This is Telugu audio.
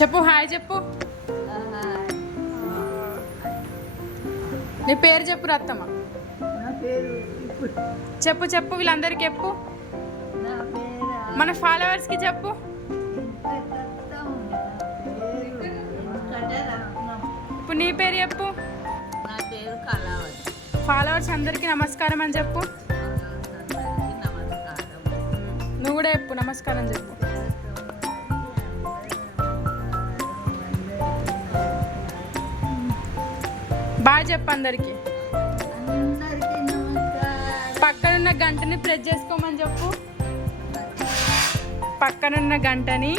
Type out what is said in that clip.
చెప్పు హాయ్ చెప్పు. నీ పేరు చెప్పు రత్తమ్మ. చెప్పు చెప్పు వీళ్ళందరికీ చెప్పు. మన ఫాలోవర్స్కి చెప్పు. ఇప్పుడు నీ పేరు చెప్పు. నా పేరు కళావతి. ఫాలోవర్స్ అందరికీ నమస్కారం అని చెప్పు. నువ్వు కూడా చెప్పు నమస్కారం చెప్పు. బాయ్ చెప్పు అందరికి. పక్కనున్న గంటని ప్రెస్ చేసుకోమని చెప్పు. పక్కనున్న గంటని